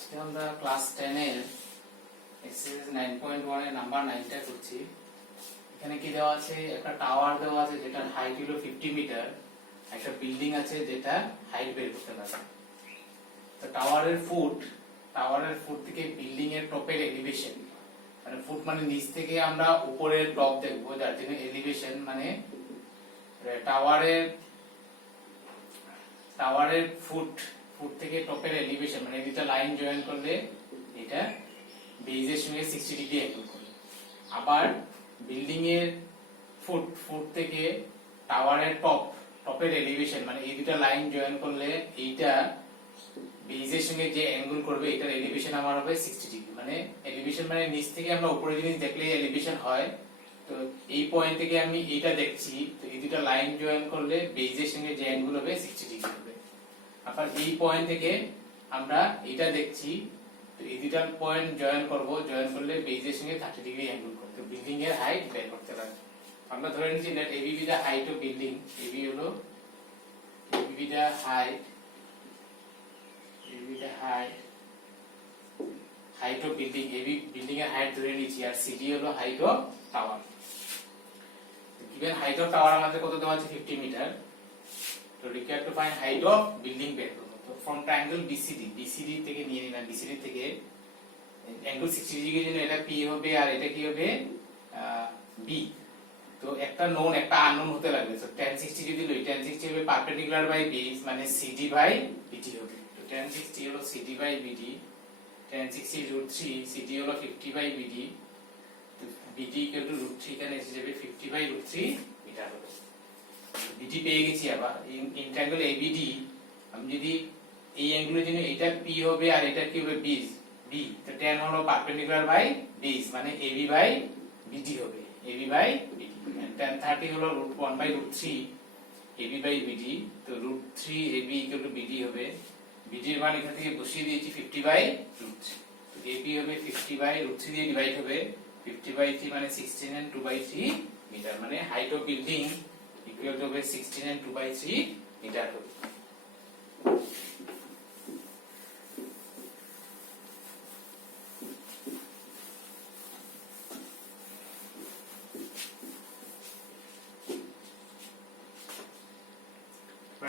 আজকে আমরা ক্লাস 10 এর এক্সারসাইজ 9.1 এর নাম্বার 9টা করছি। এখানে কি দেওয়া আছে, একটা টাওয়ার দেওয়া আছে যেটার হাইট হলো 50 মিটার, একটা বিল্ডিং আছে যেটা হাইট বের করতে লাগে। তো টাওয়ারের ফুট থেকে বিল্ডিং এর টপের এলিভেশন, মানে ফুট মানে নিচ থেকে আমরা উপরের টপ দেখব, যার জন্য এলিভেশন মানে টাওয়ারের ফুট থেকে টপের এলিভেশন, মানে এটা লাইন জয়েন করলে এটা বেজের সঙ্গে 60 ডিগ্রি অ্যাঙ্গেল করবে। আবার বিল্ডিং এর ফুট থেকে টাওয়ারের টপের এলিভেশন, মানে এই দুটো লাইন জয়েন করলে এইটা বেজের সঙ্গে যে অ্যাঙ্গেল করবে এটার এলিভেশন আমার হবে 60 ডিগ্রি। মানে এলিভেশন মানে নিচ থেকে আমরা উপরের জিনিস দেখলে এলিভেশন হয়। তো এই পয়েন্ট থেকে আমি এইটা দেখছি, তো এই দুটো লাইন জয়েন করলে বেজের সঙ্গে যে অ্যাঙ্গেল হবে 60 ডিগ্রি হবে। আবার এই পয়েন্ট থেকে আমরা এটা দেখছি, তো এই দুটো পয়েন্ট জয়েন করলে বেজের সঙ্গে 30 ডিগ্রি অ্যাঙ্গেল করবে। তো বিল্ডিং এর হাইট বের করতে লাগে। আমরা ধরে নিচ্ছি that AB the height of building, AB হলো AB the height of building, AB building এর হাইট ধরে নিচ্ছি, আর সিডি হলো height of tower. Given height of tower আমাদের কত দেওয়া আছে, 50 মিটার। তো required to find height of building বের করব। তো ফ্রম ট্রায়াঙ্গেল বিসিডি থেকে নিয়ে নিলাম, বিসিডি থেকে অ্যাঙ্গেল 60 ডিগ্রির জন্য এটা পি হবে আর এটা কি হবে বি। তো একটা নোন একটা আননোন হতে লাগবে। তো tan 60 যদি লই, tan 60 হবে পারপেন্ডিকুলার বাই বেস, মানে সিডি বাই বিডি হবে। তো tan 60 হলো CD by BD, tan 60 √3, CD হলো 50 বাই বিডি, তো বিডি = √3, এখানে এসে যাবে 50 বাই √3 মিটার হবে। বিডি পেয়ে গেছি। আবার ইন ট্রায়াঙ্গেল এবিডি আমি যদি এই অ্যাঙ্গেলের জন্য এটা পি হবে আর এটা কি হবে বি, তো tan হলো পারপেন্ডিকুলার বাই বেস, মানে এবি বাই বিডি হবে, এবি বাই বিডি। tan 30 হলো √1 বাই √3 এবি বাই বিডি, তো √3 এবি = বিডি হবে। বিডির মান এখান থেকে বসিয়ে দিয়েছি 50 বাই √3, তো এবি হবে 50 বাই √3 দিয়ে ডিভাইড হবে, 50 বাই 3 মানে 16 and 2/3 মিটার, মানে height of building equal to হবে 16 and 2/3 মিটার হবে।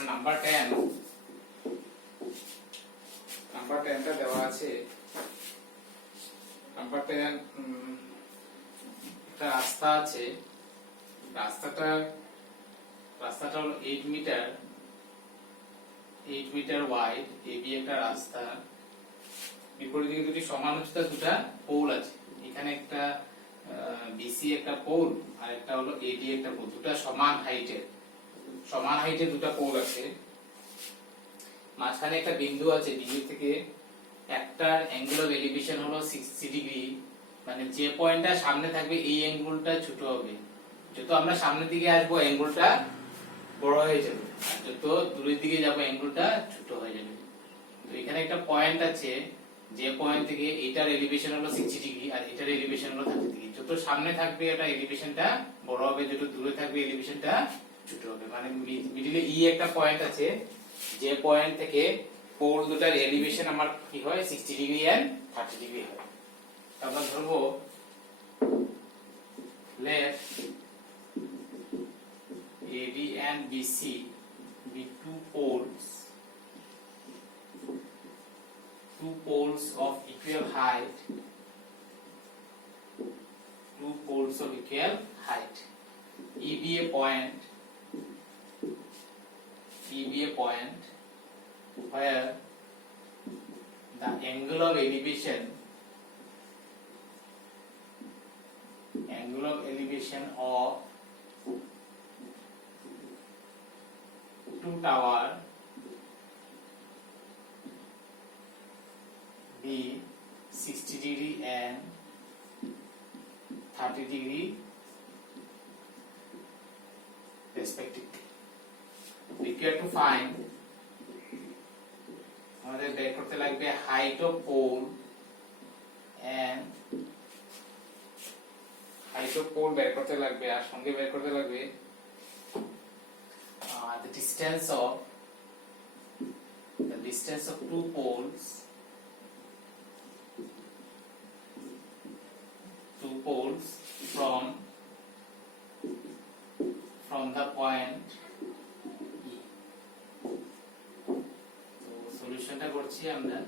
নাম্বার 10টা দেওয়া আছে। নাম্বার 10 একটা রাস্তা আছে, রাস্তাটা হলো 8 মিটার ওয়াইড, এবি একটা রাস্তা। বিপরীত দিকে দুটি সমান উচ্চতার দুটো পোল আছে। এখানে একটা বিসি একটা পোল আর একটা হলো এডি একটা পোল, দুটো সমান হাইটের দুটো পোল আছে। মাঝখানে একটা বিন্দু আছে, বিন্দু থেকে একটা অ্যাঙ্গেল অফ এলিভেশন হলো 60 ডিগ্রি, মানে যে পয়েন্টটা সামনে থাকবে এই অ্যাঙ্গেলটা ছোট হবে। যত আমরা সামনের দিকে আসবো অ্যাঙ্গেলটা বড় হয়ে যাবে, আর যত দূরের দিকে যাব অ্যাঙ্গেলটা ছোট হয়ে যাবে। তো এখানে একটা পয়েন্ট আছে, যে পয়েন্ট থেকে এটার এলিভেশন হলো 60 ডিগ্রি আর এটার এলিভেশন হলো 30 ডিগ্রি। যত সামনে থাকবে এটা এলিভেশনটা বড় হবে, যত দূরে থাকবে এলিভেশনটা ছোট হবে। মানে মিডলে ই একটা পয়েন্ট আছে, যে পয়েন্ট থেকে পোল দুটার এলিভেশন আমার কি হয় 60 ডিগ্রি এন্ড 30 ডিগ্রি হয়। আমরা ধরবো let AB and BC be two poles of equal height, EB a point where the angle of elevation of two tower be 60 degree and 30 degree respectively. Required to find, আমাদের বের করতে লাগবে height of pole বের করতে লাগবে, আর সঙ্গে বের করতে লাগবে the distance of two poles poles from the point E. তো সলিউশনটা করছি আমরা।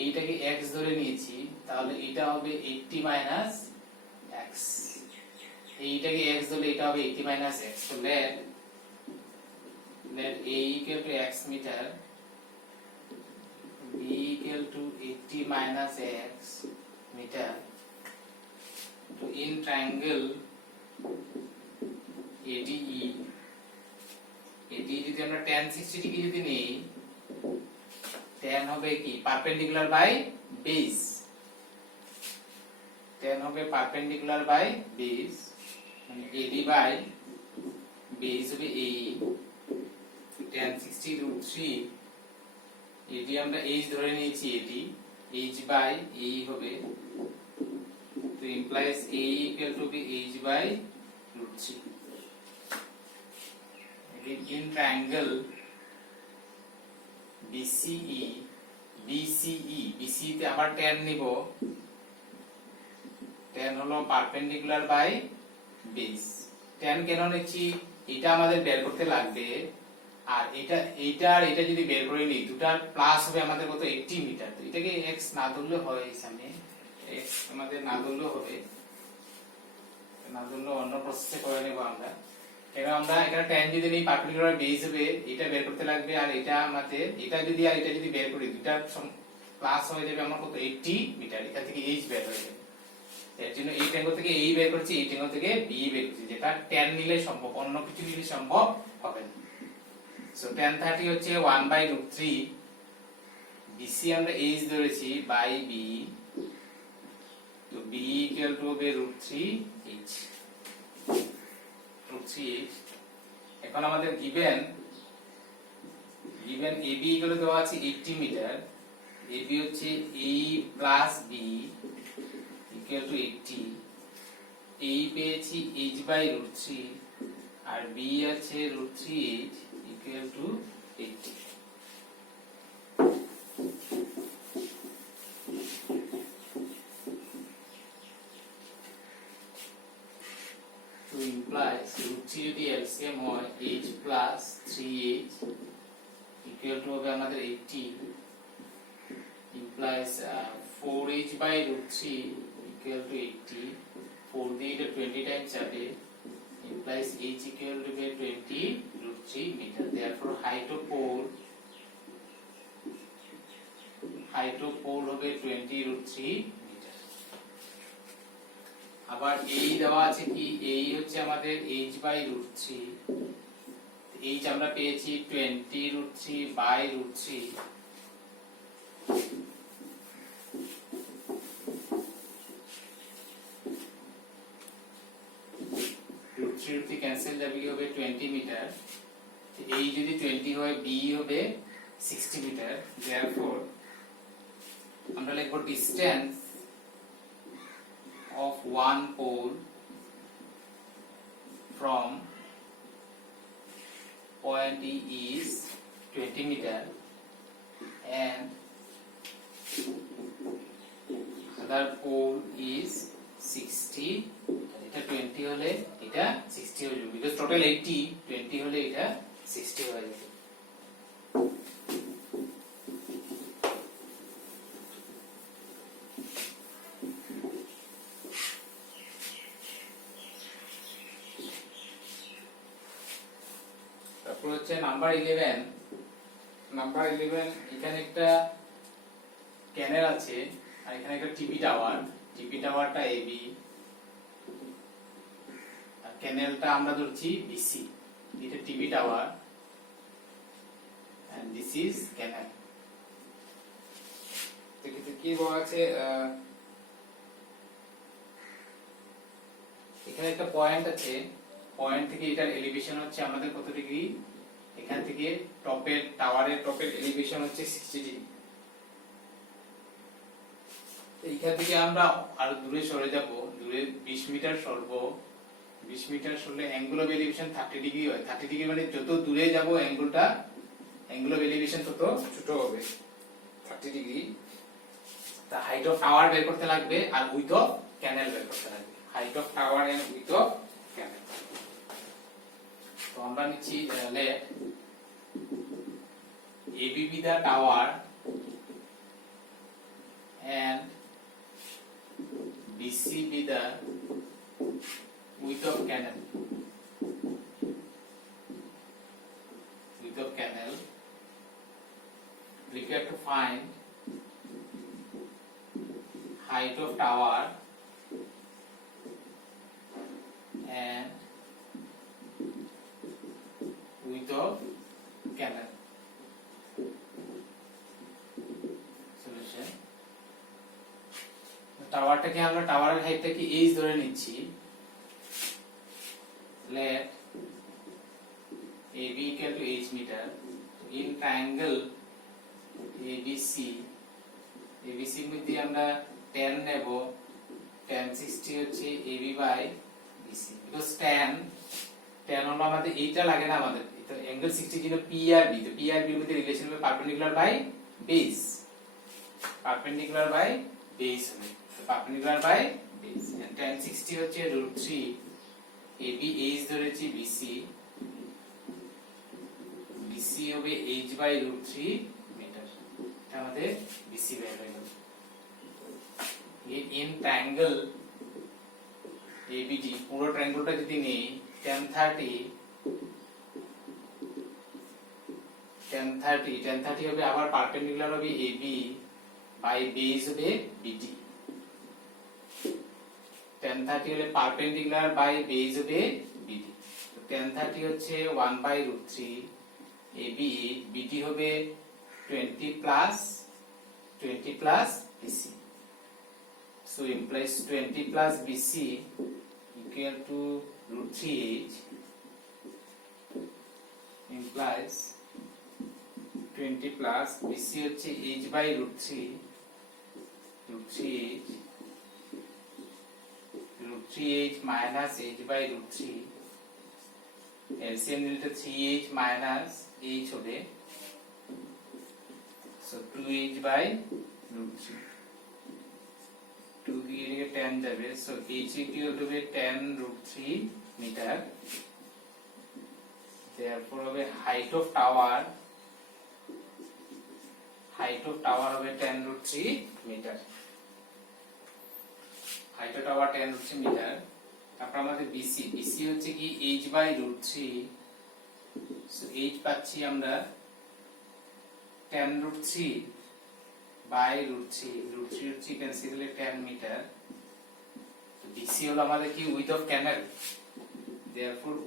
এইটাকে x ধরে নিয়েছি, তাহলে এটা হবে 80 মাইনাস x। এইটাকে x ধরলে এটা হবে 80 মাইনাস x। তো let a equal to x meter, b equal to 80 minus x meter. So in triangle ADE যদি আমরা tan 60 ডিগ্রি যদি নেই, tan হবে কি পারপেন্ডিকুলার বাই বেস, tan হবে পারপেন্ডিকুলার বাই বেস, মানে AD বাই বেস হবে AE, tan 60 root 3, AD আমরা h ধরে নিয়েছি, AD h বাই AE হবে, তো implies AE equal to be h by root 3. In triangle BCE তে আবার tan নিব, tan হলো পারপেন্ডিকুলার বাই বেস। tan কেন নিচ্ছি, এটা আমাদের বের করতে লাগবে, আর এটা যদি বের করে নিই, দুটার প্লাস হবে আমাদের কত 80 মিটার। তো এটাকে x না ধরলে হয়, এখানে x আমাদের না ধরলেও হবে, না ধরলে অন্য প্রসেসে করে নেব আমরা। এবার আমরা এখানে tan যদি নেই, পারপেন্ডিকুলার বেস হবে, এটা বের করতে লাগবে, আর এটা আমাদের এটা যদি বের করি, দুটা প্লাস হয়ে যাবে আমার কত 80 মিটার। এখান থেকে h বের হয়ে যাবে, এর জন্য এই ট্যাঙ্গল থেকে এই বের করছি, এই ট্যাঙ্গল থেকে b বের করছি, যেটা tan নিলে সম্ভব, অন্য কিছু নিলে সম্ভব হবে না। সো tan 30 হচ্ছে 1/√3, BC আমরা h ধরেছি বাই b, তো b ইকুয়াল টু হবে √3h, √3h। এখন আমাদের গিভেন AB ইকুয়াল দেওয়া আছে 80 মিটার, AB হচ্ছে a plus b equal to 80, a পেয়েছি h বাই √3, আর b আছে √3h ইকুয়াল টু 80। তো implies √3 যদি LCM হয়, h plus 3h equal to হবে আমাদের 80, implies 4h by √3 equal to 80, 4 দিয়ে এটা 20 times যাবে, implies h equal to 20√3 meter. Therefore height of pole হবে 20√3 meter. আবার এই দেওয়া আছে কি, এই হচ্ছে আমাদের h by √3, h আমরা পেয়েছি 20√3 by √3, √3 ক্যান্সেল যাবে, কি হবে 20 মিটার। এই যদি 20 হয়, b হবে 60 মিটার। therefore আমরা লিখব distance of one pole from point E is 20 meter and other pole is 60। এটা 20 হলে এটা 60 হয়ে যাবে, because total 80, 20 হলে এটা 60 হয়ে যাবে। তারপর হচ্ছে নাম্বার 11। এখানে একটা ক্যানেল আছে, আর এখানে একটা টিভি টাওয়ারটা AB, আর ক্যানেলটা আমরা ধরছি BC। এটা TV tower and this is canal। তো কি বলা আছে, এখানে একটা পয়েন্ট আছে, পয়েন্ট থেকে এটার এলিভেশন হচ্ছে আমাদের কত ডিগ্রি, এখান থেকে টাওয়ারের টপের এলিভেশন হচ্ছে 60 ডিগ্রি। এইখান থেকে আমরা আরো দূরে সরে যাব, দূরে 20 মিটার সরবো, 20 মিটার সরলে অ্যাঙ্গেল অফ এলিভেশন 30 ডিগ্রি হয়। 30 ডিগ্রি মানে যত দূরে যাব অ্যাঙ্গেল অফ এলিভেশন তত ছোট হবে, 30 ডিগ্রি। তা হাইট অফ টাওয়ার বের করতে লাগবে আর উইথ অফ ক্যানেল বের করতে লাগবে, height of tower and width of canal. তো আমরা নিচ্ছি let AB be the tower and BC be the width of canal. Width of canal. Required to find height of tower and width of canal. Solution. টাওয়ারটাকে আমরা টাওয়ারের হাইটটাকে h ধরে নিচ্ছি। Let AB equal to h meter. In triangle ABC, ABC এর মধ্যে আমরা tan নেব, tan 60 হচ্ছে AB by BC, because tan হলো আমাদের এইটা লাগে না, আমাদের এটা অ্যাঙ্গেল 60 ছিল P আর B, তো P আর B এর মধ্যে রিলেশন হবে perpendicular by base, perpendicular by base হবে, তো perpendicular by base, and tan 60 হচ্ছে √3 AB h ধরেছি BC, BC হবে h by √3 মিটার, এটা আমাদের BC বের হয়ে গেল। in triangle ABD, পুরো ট্রায়াঙ্গেলটা যদি নেই tan 30 হবে আবার পারপেন্ডিকুলার হবে AB বাই বেস হবে BD, tan 30 হলে পারপেন্ডিকুলার বাই বেস হবে BD, তো tan 30 হচ্ছে 1 by √3 AB, BD হবে 20 plus BC, so implies 20 plus BC equal to √3h, implies 20 plus BC হচ্ছে h by √3h, √3h minus h by √3, LCM নিলে 3h minus h হবে, so 2h by √3, 2 দিয়ে 10 যাবে, so h equal to 10 √3 metre, therefore হবে height of tower হবে 10 √3 metre, height of tower 10 √3 metre. তারপর আমাদের BC হচ্ছে কি h by √3, so h পাচ্ছি আমরা 10 √3 by √3 ক্যান্সেল করলে 10 মিটার, তো BC হলো আমাদের কি width of canal, therefore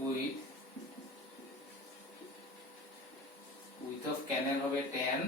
width of canal হবে 10